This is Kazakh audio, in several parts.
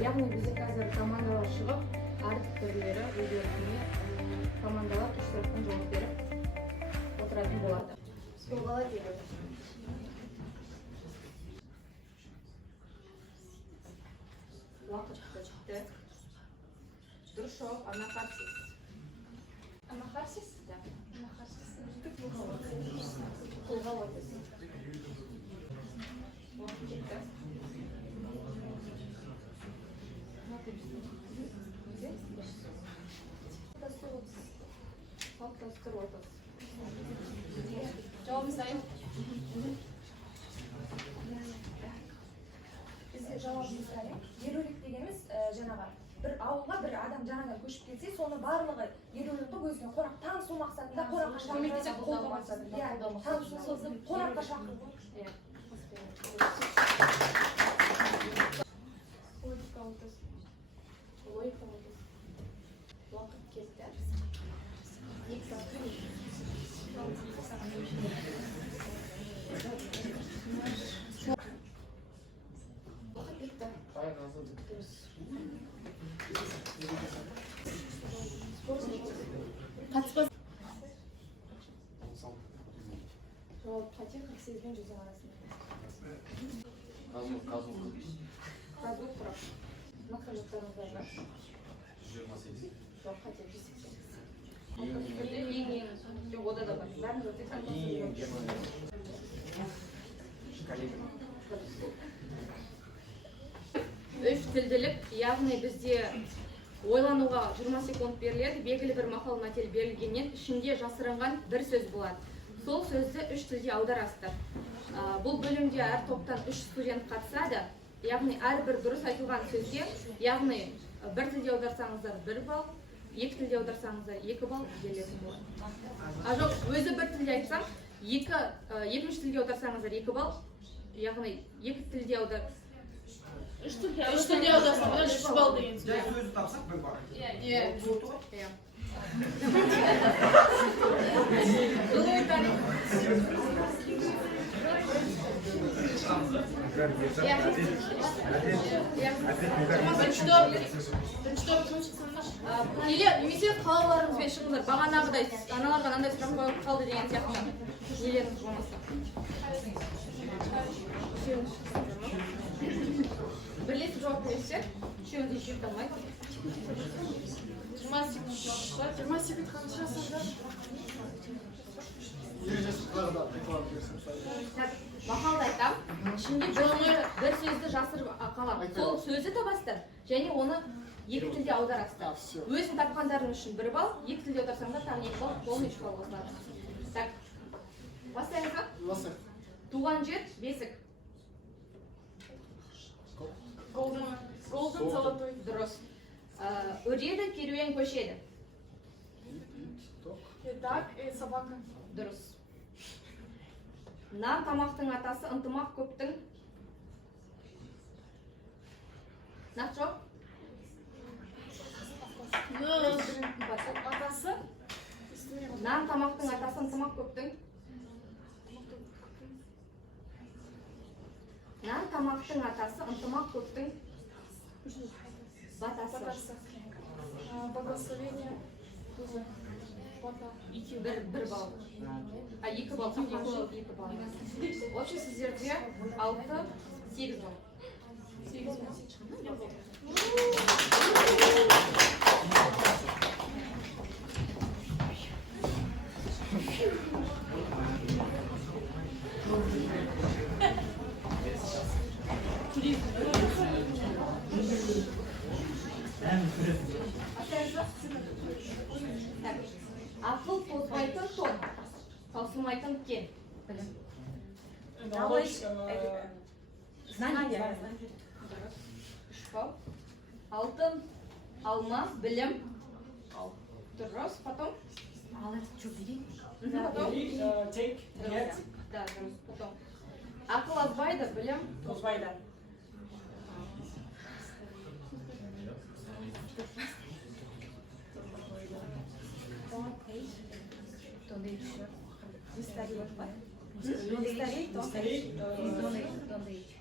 яғни бізде қазір командалар шығып, әріп түрлері өздеріне командалар сұрақтан жауап беріп отыратын болады. Столға келеді. Уақыт шықты. Дұрыс жауап анахарсис. Анахарсис? Да. Анахарсис. Қолға отырсын. Уақыт кетті. Cevabını sayın. Bizde cevabımız қане? Елулік дегеніміз жаңағы бір ауылға бір адам жаңадан көшіп келсе, соны барлығы елулік қылып өзіне қонақ танысу мақсатында қонаққа шақырып қолдау мақсатында. Иә, танысу қонаққа шақырып. Логика отыз. Уақыт кетті. Уақыт кетті. Қатыспас. Жауап қате 48 пен 100 арасында. Қазу құрап. Нақты жаттарыңыздар бар. 28. Жоқ, қате 180. Жоқ, ода да бар. Бәрін өте Үш тілділік, яғни бізде ойлануға 20 секунд беріледі, белгілі бір мақал мәтел берілгеннен ішінде жасырынған бір сөз болады. Сол сөзді үш тілге аударасыздар. Бұл бөлімде әр топтан 3 студент қатысады, яғни әрбір дұрыс айтылған сөзге, яғни бір тілде аударсаңыздар 1 балл, 2 тілде аударсаңыздар 2 балл берілетін болады. Жоқ, өзі бір тілде айтсам, екінші тілде аударсаңыздар 2 балл, яғни 2 тілде аудар. 3 тілде аударсаңыздар 3 балл деген сөз. Сөзді тапсақ 1 бар. Иә. Немесе қалауларыңызбен шығыңыздар, бағанағыдай аналарға мынандай сұрақ қойып қалды деген сияқты нелеріңіз болмаса. Бірлесіп жауап берсек, үшеуіңіз ешкім алмайды. 20 секунд қанша жасаңдар? Мақалды айтам, ішінде бір сөзді жасырып қалам. Сол сөзді табасыздар, және оны 2 тілде аударасыздар. Өзін тапқандарың үшін 1 балл, 2 тілде аударсаңдар тағы 2 балл, қолын 3 балл қосылады. Так, бастаймыз ба? Туған жер, бесік. Golden золотой. Дұрыс. Үреді, керуен көшеді. Так, собака. Дұрыс. Нан тамақтың атасы, ынтымақ көптің. Нақты жоқ? Атасы? Нан тамақтың атасы, ынтымақ көптің. Нан тамақтың атасы, ынтымақ көптің. Батасы. Благословение. Bir bal. 2 bal. 2 bal. Общий сіздерде 6-8 бал. 8 бал. Ақыл тозбайтын тон, таусылмайтын кен. Знание. Алтын, алма, білім. Дұрыс, потом? Потом? Да, дұрыс, потом. Ақыл азбайды, білім. Тозбайды. Donde еще? Не стареет. Donde стареет, donde еще.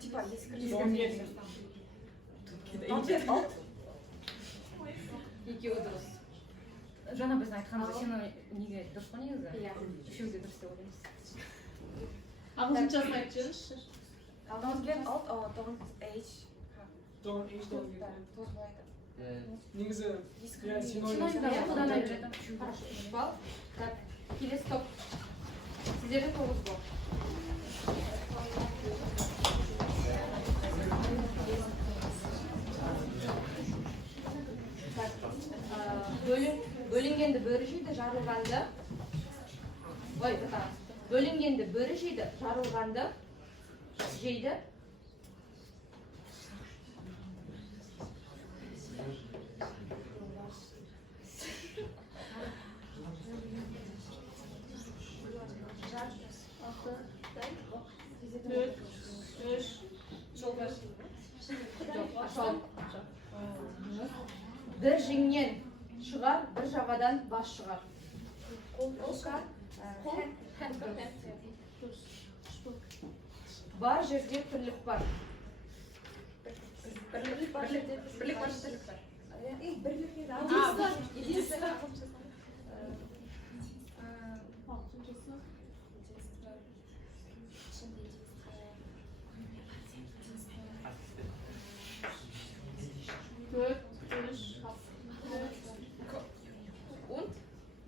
Типа бар ескірген екеуі дұрыс. Жаңа біздің айтқанымыз сен неге дұрыс қой негізі? Иә, үшеуі де дұрыс деп ойлаймыз. ағылшыншасын айтып жіберіңізші. Don't get out or don't age. Don't age, don't get. Тозбайды. Негізі, иә, Синонимдер синоним. қолдана береді. Хорошо, 3 балл. Так, келесі топ. Сіздерде 9 балл. Так, бөлінгенді бөрі жейді, жарылғанды. Ой, бөлінгенді бөрі жейді, жарылғанды жейді. Бір жеңнен шығар, бір жағадан бас шығар. Бар жерде бірлік бар. Бірлік бар, бірлік бар. Бірлік не да. Единство.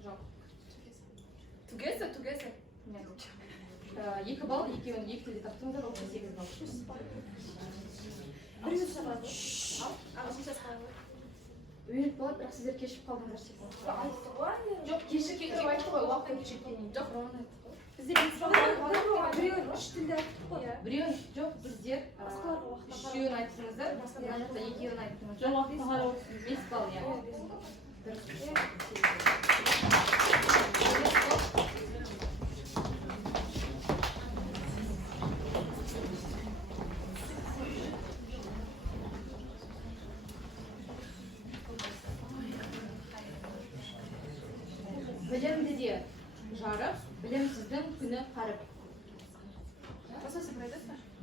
Жоқ. Together. Екі балл, екеуін екі тілде таптыңыздар, ол 8 балл. Үйреніп болады, бірақ сіздер кешіп қалдыңдар секунд. Жоқ, кешіп айтты ғой, уақыт кешіп кеткеннен. Жоқ, Роман айтты ғой. Біреуін үш тілде айттық қой. Біреуін, жоқ, біздер үшеуін айттыңыздар, мына жақта екеуін айттыңыздар. Жоқ, уақытқа қарап отырсын. 5 балл, иә. Білімді де жарық, білімсіздің күні қарып.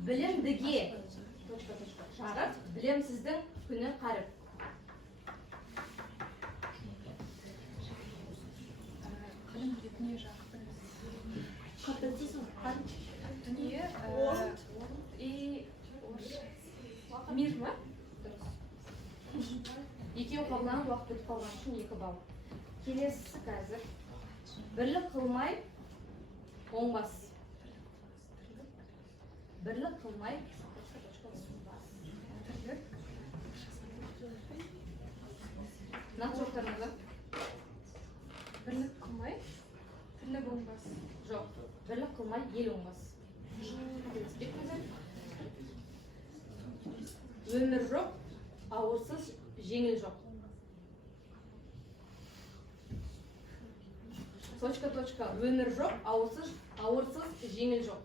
Білімдіге жарық, білімсіздің күні қарып. Дүние и мир ма? Екеуі қабылданып, уақыт өтіп қалған үшін 2 балл. Келесі қазір. Бірлік қылмай, оңбас. Бірлік қылмай, Натроқтарыңызда? Бірлік қылмай, тірлік оңбас. Жоқ. Бірлік қылмай, ел оңбас. Өмір жоқ, ауырсыз, жеңіл жоқ. Точка. Өмір жоқ, ауырсыз, жеңіл жоқ.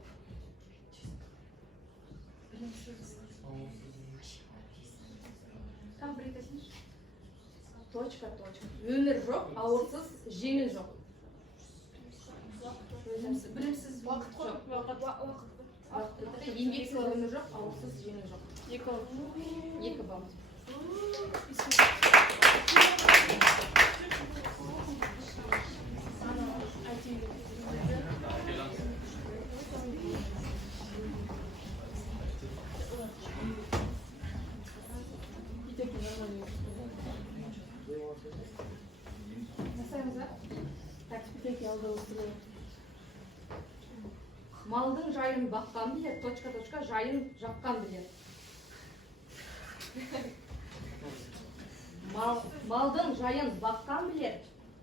Там бір етесің. Точка. Өмір жоқ, ауырсыз, жеңіл жоқ. Білімсіз Уақыт қой, уақыт. Еңбексіз өмір жоқ, ауырсыз, жеңіл жоқ. 2 балл. 2 балл. Жасаймыз ба? Так, теперь малдың жайын баққан білер, точка, жайын жаққан білер. Малдың жайын баққан білер,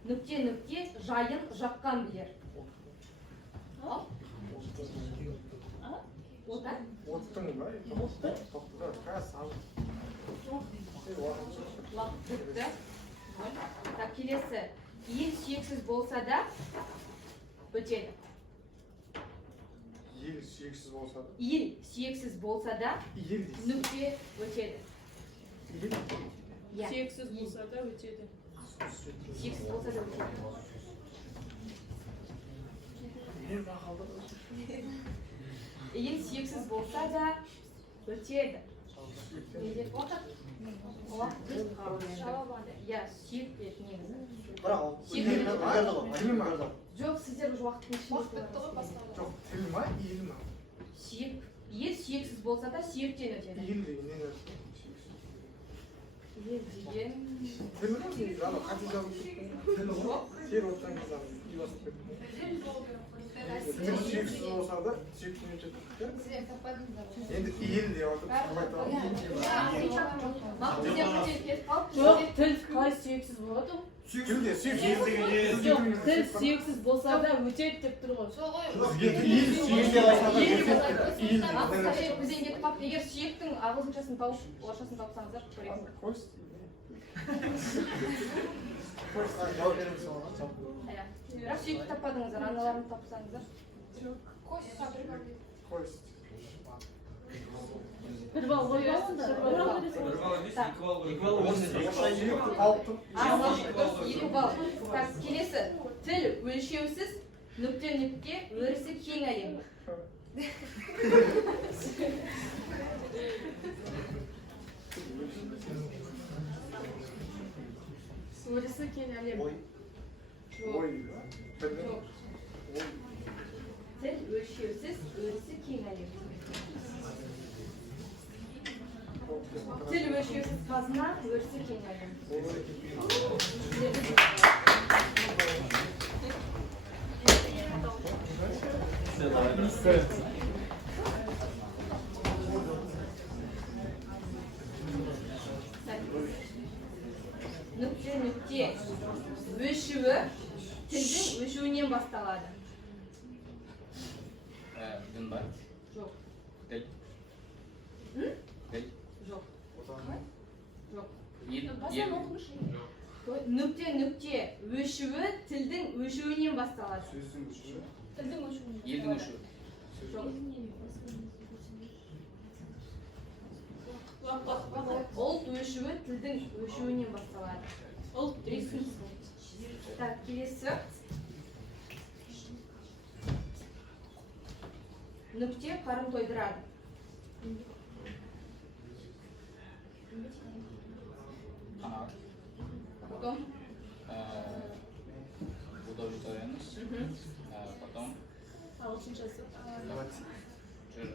нүкте, жайын жаққан білер. Ота? Оттың ба? Тоқтыда, қас, ал. Уақыт бітті. Так, келесі. Ел сүйексіз болса да, өтеді. Ел сүйексіз болса да. Ел сүйексіз болса да, Ел дейсіз. нүкте өтеді. Ел. Сүйексіз болса да өтеді. Сүйексіз болса да өтеді. Ел бақалды. Ел сүйексіз болса да, өтеді. Не деп отыр? Уақыт біз жауабады. Иә, сүйек деді негізі. Жоқ, сіздер уже уақыттың ішінде тұрсыздар. жоқ тіл ма иіл ма Сүйек, ел сүйексіз болса да сүйектен өтеді. иіл деген не нәрсе Ел деген тіл ғой негізі ана қате жазып тіл ғой тер оттан кейін үй басып кетті тіл сүйексіз болса да сүйектен өтеді енді иіл деп жатыр мақұл деп көтеріп кетіп қалып, Жоқ, тіл қалай сүйексіз болады ғой? тілде сүйек Жоқ, тіл сүйексіз болса да өтеді деп тұр ғой. иіл сүйекте болса да иіл бізден кетіп қалып, егер сүйектің ағылшыншасын тауып, орысшасын тапсаңыздар көресіңдер. кость Иә. Бірақ сүйекті таппадыңыздар, аналарын тапсаңыздар. кость Bir bal koyuyor onda. Екі балл. Так, келесі. Тіл өлшеусіз, нүкте өрісі кең әлем. Örüsü keng әлем. ой Тіл өлшеусіз, өрісі кең әлем. Тіл өлшеусіз қазына, өрісі кең әлем. Нүкте өшуі тілдің өшуінен басталады. Дін бар? Жоқ. Тіл? Тіл? Жоқ. Жоқ. Нүкте өшуі тілдің өшуінен басталады. Елдің өшуі. Жоқ. Ұлт өшуі тілдің өшуінен басталады. Ұлт дейсіз. Так, келесі. Нүкте қарым тойдырады. Потом? Удовлетворенность. Потом? Ағылшыншасы. Жыр.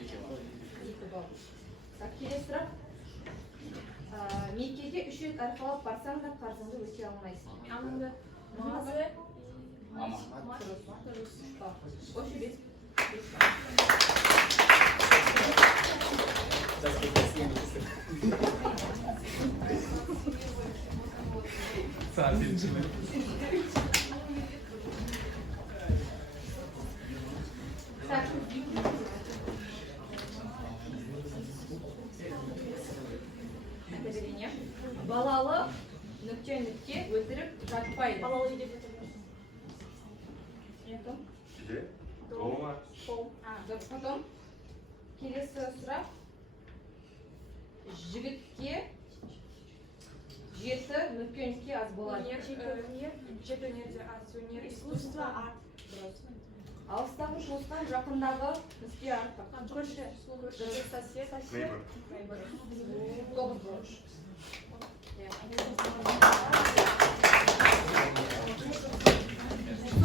Екі бар. Екі балл. Так, келесі сұрақ. Меккеге 3 рет арқалап барсаң да қарызыңды өтей алмайсың. Ама. Ошо бес. Так. Балалы нүкте өтірік жатпайды. Балалы деп жатыр. Потом келесі сұрақ. Жігітке жеті нүкте аз болады. Алыстағы туыстан жақындағы нүкте артық. Көрші. Сосед.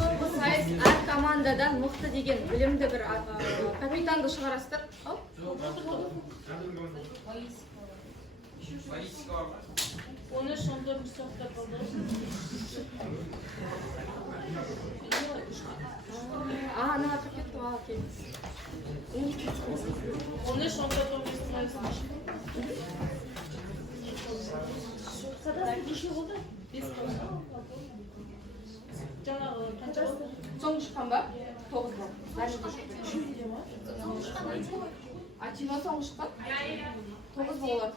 Соңғы сайыс әр командадан мықты деген білімді бір капитанды шығарасыздар. Оны шондырым соқтар қалды. Ана кетті, келді. Оны шондырым соқтар. Неше болды? 5 болды. Жаңағы қанша болды? Соңғы шыққан ба? 9 ба? А Тима соңғы шыққан? 9 болады.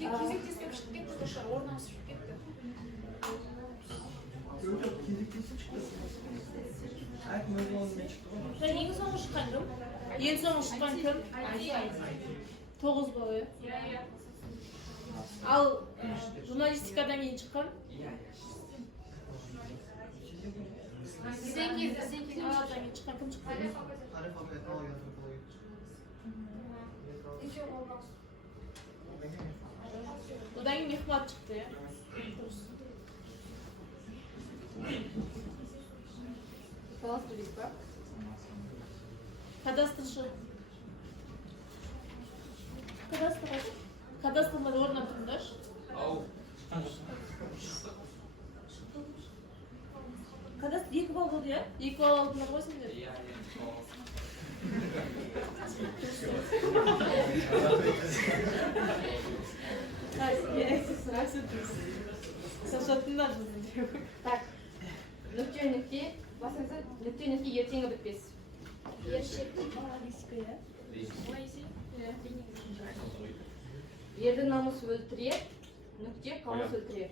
Кезектеспеп шығып кетті, орнынан шығып кетті. Ең соңғы шыққан кім? Ең соңғы шыққан кім? 9 бойы. Ал журналистикадан кейін шыққан. Сізден кейін шыққан кім шықты? Одан кейін Мехмат шықты, иә? Саламатсыз ба? Кадастршы. Кадастрлар орнынан тұрыңдаршы. Кадастр 2 балл болды, иә? 2 балл алдыңдар ғой сендер? Шашатындар біздің. Так, нүкте, басыңызды нүкте ертеңі бітпес. Ерді намыс өлтірер, нүкте қамыс өлтірер.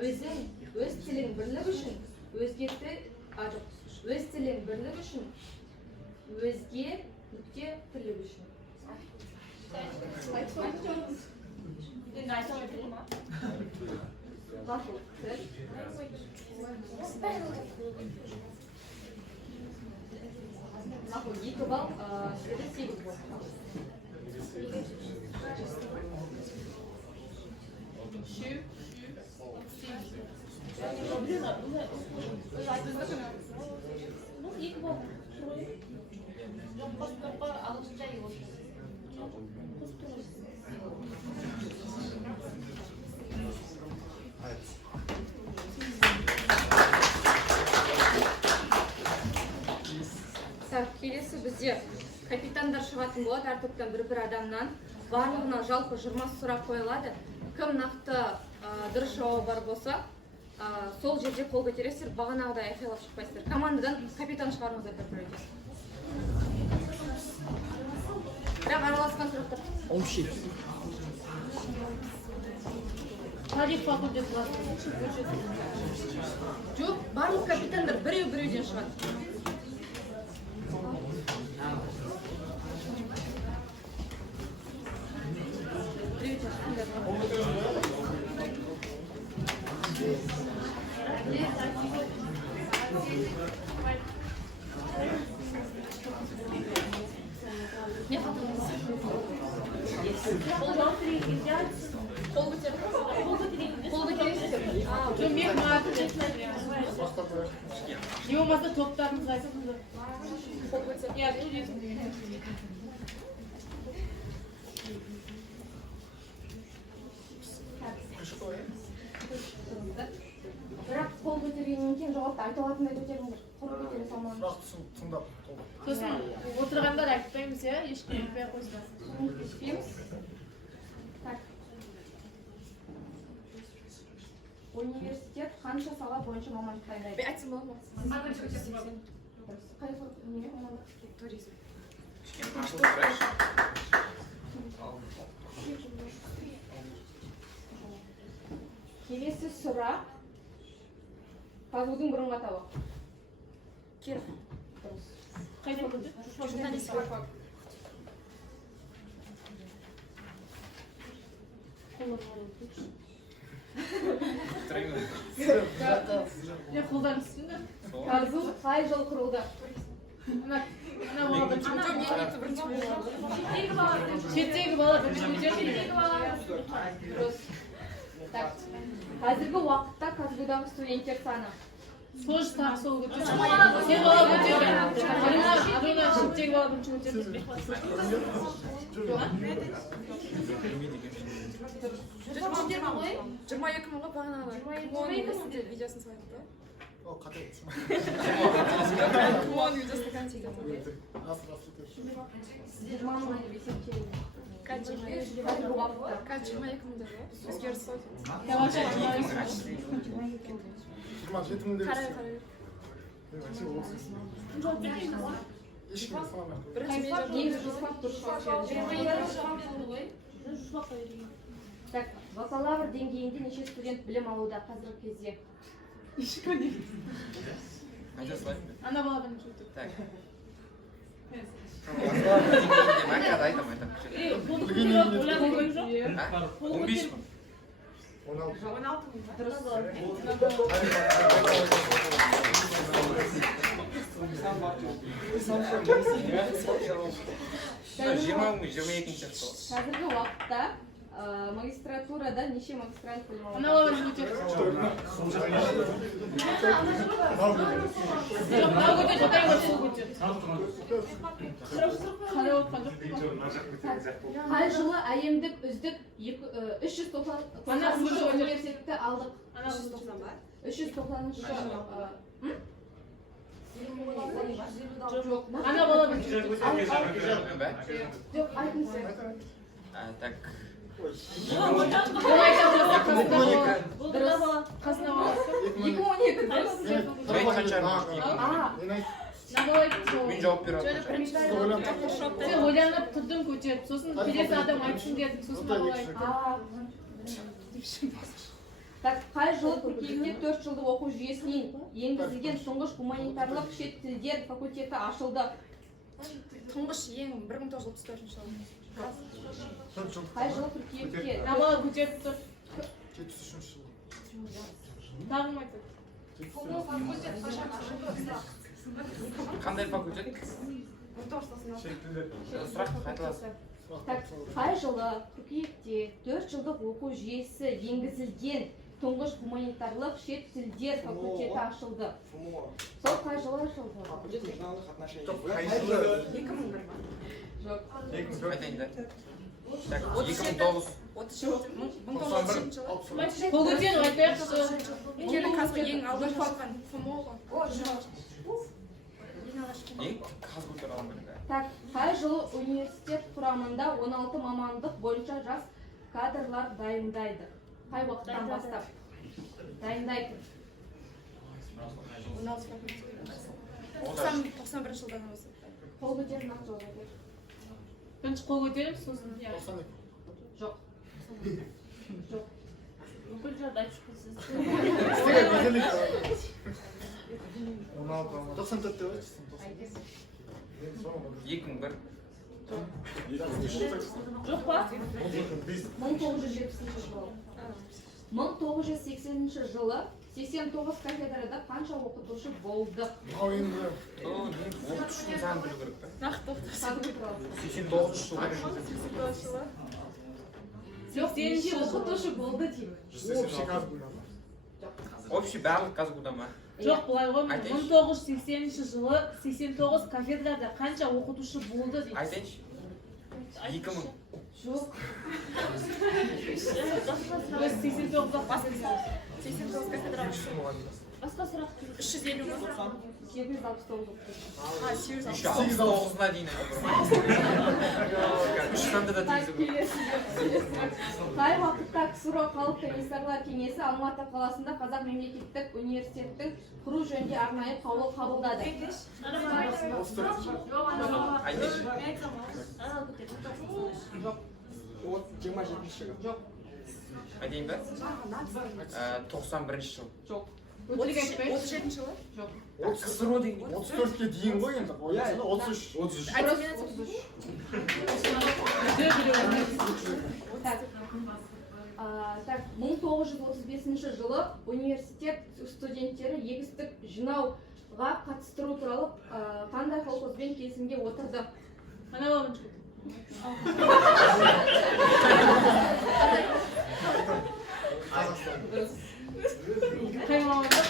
Өзің өз тілің бірлік үшін, өзгерті ажық. Өз тілің бірлік үшін, өзге нүкте тірлік үшін. Ғафу, тіл. Ғафу, 2 балл, сізде 8 бол. Келесі бізде капитандар шығатын болады, әр топтан бір адамнан. Барлығына жалпы 20 сұрақ қойылады. Кім нақты дұрыс жауабы бар болса, сол жерде қол көтересіздер, бағанағыдай айқайлап шықпайсыздар. Командадан капитан шығарыңыздар бір-бірге. Бірақ араласқан сұрақтар. Тарих факультеті бар. Жоқ, барлық капитандар біреуден шығады. Не хатыңыз? Қол көтересіздер. Жоқ, Мехмат. Не болмаса топтарыңызға айтасыңдар. Қол көтер. Иә, сөйлесің. Бірақ қол көтергеннен кейін жауапты айта алатындай көтеріңдер. Қол көтере салмаңыз. Сосын отырғандар айтпаймыз, иә? Ешкім айтпай қойсыздар. Кеспейміз. Так. Университет қанша сала бойынша мамандық дайындайды? Айтсын бола ма? Қай мамандық? Туризм. Келесі сұрақ. Казудың бұрынғы атауы. Киров. Қай факультет? Журналистика. Не қолдан түсіңдер? Казу қай жыл құрылды? Шеттегі бала бірінші көтерді. Қазіргі уақытта Казгудағы студенттер саны. Сол тағы сол көтерді. Сен бала көтерді. Арина шеттегі бала бірінші көтерді. 22 мыңға бағанағы. 22 сіздер видеосын салайық та? қате Кумон видеосы контент. 20 мың деп есептеймін. Қазіргі уақытта. 22 мыңда ғой? Өзгеріс сол. Так, бакалавр деңгейінде неше студент білім алуда қазіргі кезде? айта салайын ба? Ана баладан жүрді. Так. Мен айтам. Қолды көтеріп ойланып көрген жоқ. 15 мың. 20 мың, 22 сияқты. Қазіргі уақытта магистратурада неше магистрант білім алады? Ана баладан көтеріп. Жоқ, мынау көтеріп жатайын ба, сол көтеріп. Қарап отқан жоқ. Қай жылы әлемдік үздік 390 университетті алдық? 390-шы жоқ. Ана баладан Жоқ, айтыңыз. так. Қасына баласы. 2012 Мен қанша? Мен жауап бере алмаймын. Сен ойланып тұрдың көтеріп, сосын келесі адам айтсын дедім, сосын бала айтты. Так, қай жылы Түркияда 4 жылдық оқу жүйесінен енгізілген тұңғыш гуманитарлық шет тілдер факультеті ашылды? тұңғыш ең 1934 жылы. Қай жылы Түркияда? Ана бала көтеріп тұр. 73 жыл. Тағым айтады. Қандай факультет? Сұрақ қайталасын. Так, қай жылы Түркияда 4 жылдық оқу жүйесі енгізілген тұңғыш гуманитарлық шет тілдер факультеті ашылды? Сол қай жылы ашылды? Жоқ. Айтайын да. Так, 2009. Қол көтеріп айтайықшы. Өйткені қазір ең алғашқы шыққан ФМО ғой. Не? Қаз көтер алам керек. Так, қай жылы университет құрамында 16 мамандық бойынша жас кадрлар дайындайды? Қай уақыттан бастап? Дайындайды. 91 жылдан бастап. Қол көтеріп нақты жауап бер. Бірінші қол көтеріп, сосын Жоқ. Жоқ. бүкіл жарды айтып шықсыз. 94 деп айтшы. 2001. Жоқ па? 1970 жылы. 1980 жылы 89 кафедрада қанша оқытушы болды? Ал енді Оқытушының санын білу керек пе? Нақты. 89 жыл. Жоқ, сенде оқытушы болды деймін. общий газ болады. Общий барлық казгуда ма? Жоқ, былай ғой, Айтайыншы. 1980 жылы 89 кафедрада қанша оқытушы болды дейді. Айтайыншы. 2000. Жоқ. Өз 89-ға басын. 89 кафедра. Басқа сұрақ. 350 ма? 769 оқытушы. 8-9-на дейін үш санды да Так, тигізу керек. қай уақытта КСРО халық комиссарлар кеңесі Алматы қаласында Қазақ мемлекеттік университеттің құру жөнінде арнайы қаулы қабылдады? Айтайыншы. От 27 жылы. Жоқ. Айтайын ба? 91 жыл. Жоқ. 37 жылы. Жоқ. КСРО деген. 34-ке дейін ғой енді. 33. Так, 1935 жылы университет студенттері егістік жинауға қатыстыру туралы қандай колхозбен келісімге отырды? Ана баланың жүгіт. Қай мамандық?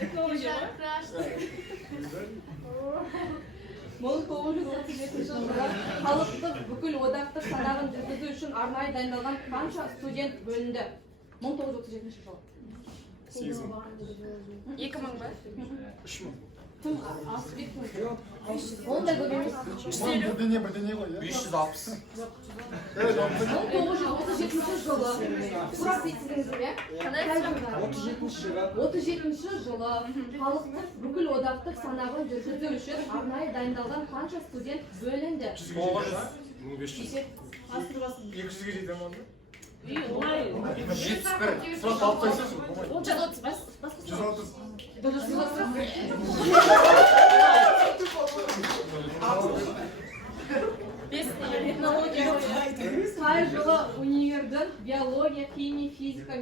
Технология ма? 1935 жылы халықтық бүкіл одақтық санағын жүргізу үшін арнайы дайындалған қанша студент бөлінді? 1937 жылы. 8 мың. 2000 ба? 3 мың. Тым асып кеттің. Ондай көп емес. Бірдеңе ғой, иә? 560. 1937 жылы. Сұрап естідіңіз бе? 37 жылы халықтық бүкіл одақтық санағын жүргізу үшін арнайы дайындалған қанша студент бөлінді? 900. 1500. Асыр басын. 200-ге жете ма? оңай. 171. Сұрақ алып қойсаңшы, болмайды. 130 басқа 130. Қай жылы универдің биология, химия, физика,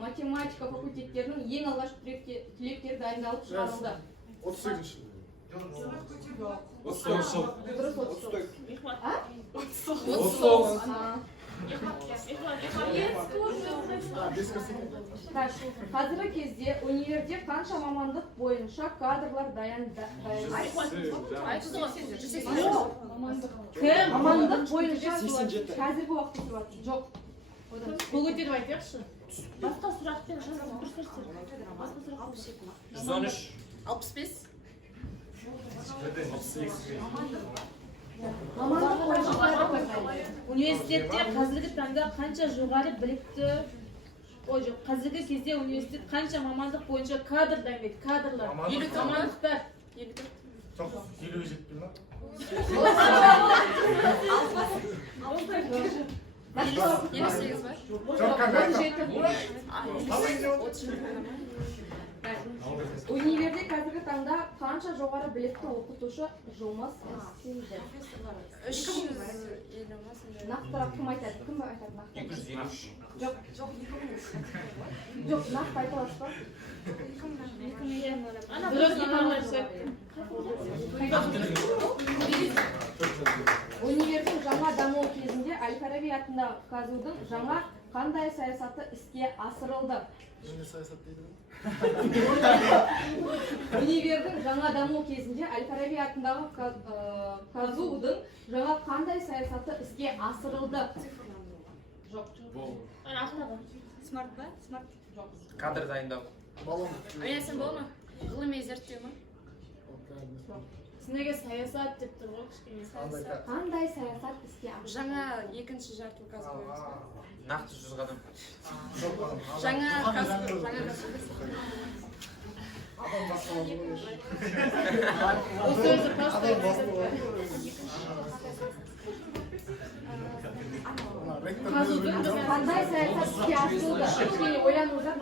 математика факультеттерінің ең алғашқы түлектері дайындалып шығарылды? 38-ші. 39 жыл. Дұрыс 39. Қазіргі кезде универде қанша мамандық бойынша кадрлар мамандық бойынша қазіргі уақытта тұрады. Жоқ. Бұл өтеді айтайықшы. Басқа сұрақпен жазылып тұрсыз. 113. 65. Университетте қазіргі таңда қанша жоғары білікті жоқ, қазіргі кезде университет қанша мамандық бойынша кадр дайындайды, кадрлар, мамандықтар. Жоқ, 50-ге жетпей ма? Универде қазіргі таңда қанша жоғары білікті оқытушы жұмыс істейді? 350 ма? Нақтырақ кім айтады? Кім айтады нақты? 253. Жоқ, нақты айта аласыз ба? Дұрыс аналайсы. Универдің жаңа дамуы кезінде Әл-Фараби атындағы КАЗУ-дың жаңа қандай саясаты іске асырылды? Жеңіл саясат дейді ме? Универдің жаңа дамуы кезінде Әл-Фараби атындағы КАЗУ-дың жаңа қандай саясаты іске асырылды? Жоқ. Смарт ба? Смарт. Жоқ. Кадр дайындау. Балон. Ойласам бола ма? Ғылыми зерттеу ма? Сіздерге саясат деп тұр ғой кішкене. Қандай саясат іске асырылды? Жаңа екінші жарты қазір. Нақты 100 қадам. Жаңа қазір. Адам басқалады ғой. Осы өзі Адам басқалады. Қандай саясат іске асырылды? Кішкене ойланыңыздар.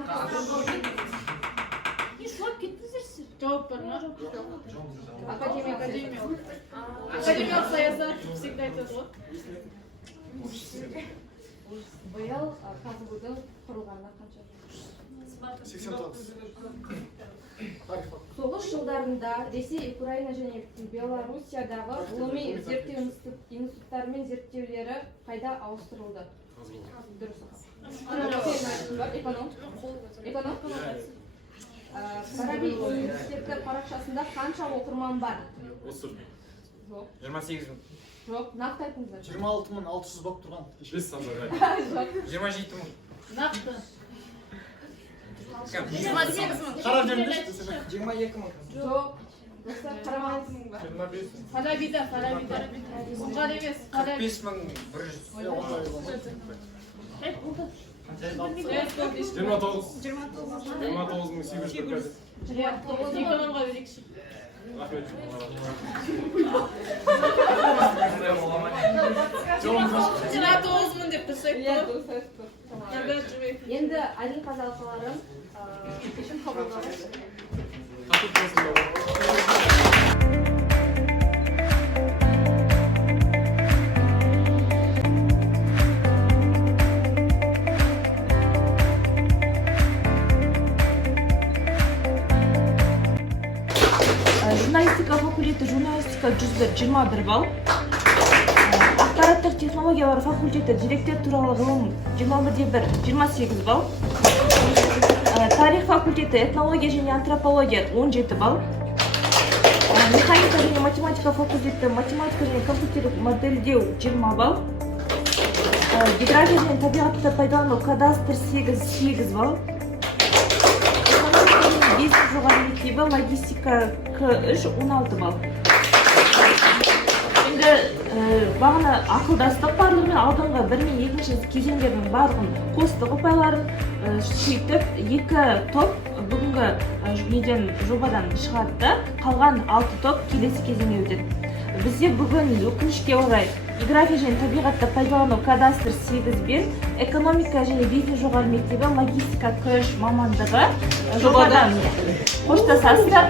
Шылап кеттіңіздер сіздер. Жауап бар ма? Академиялық саясат всегда айтады ғой. Биыл КАЗУ-дың құрылғанына қанша? 89. Соғыс жылдарында Ресей, Украина және Белоруссиядағы ғылыми зерттеу институттары мен зерттеулері қайда ауыстырылды? Дұрыс. Эконом? Фараби университеті парақшасында қанша оқырман бар? 28 мың. Жоқ, нақты айтыңыздар. 26.600 болып тұрған. 5 сандар. 27 мың. Нақты. 28 мың. Қарап жүріңдер. 22 мың. Жоқ. Достар, қарамаңыз. 25. Фарабида. Оңғар емес, Фараби. 45 мың 100. 29.845. Экономға берекші. Рахмет. 29 мың деп тұрсақ Иә, болады. дұрыс айтты. Тамам. Енді әділ қазалқаларын шешім қабылдауға. Журналистика факультеті журналистика 121 балл. Ақпараттық технологиялар факультеті директор туралы ғылым 21 28 балл. Тарих факультеті этнология және антропология 17 балл. Механика және математика факультеті математика және компьютерлік модельдеу 20 балл. География және табиғатты пайдалану кадастр 8 балл. Бизнес жоғары мектебі логистика К3 16 балл. Енді бағына ақылдастық барлығымен алдыңғы бір мен екінші кезеңдердің барлығын қостық ұпайларын сөйтіп екі топ бүгінгі неден жобадан шығады да қалған 6 топ келесі кезеңге өтеді. Бізде бүгін өкінішке орай география және табиғатты пайдалану кадастр 8 бен экономика және бизнес жоғары мектебі логистика көш мамандығы жобадан қоштасасыздар.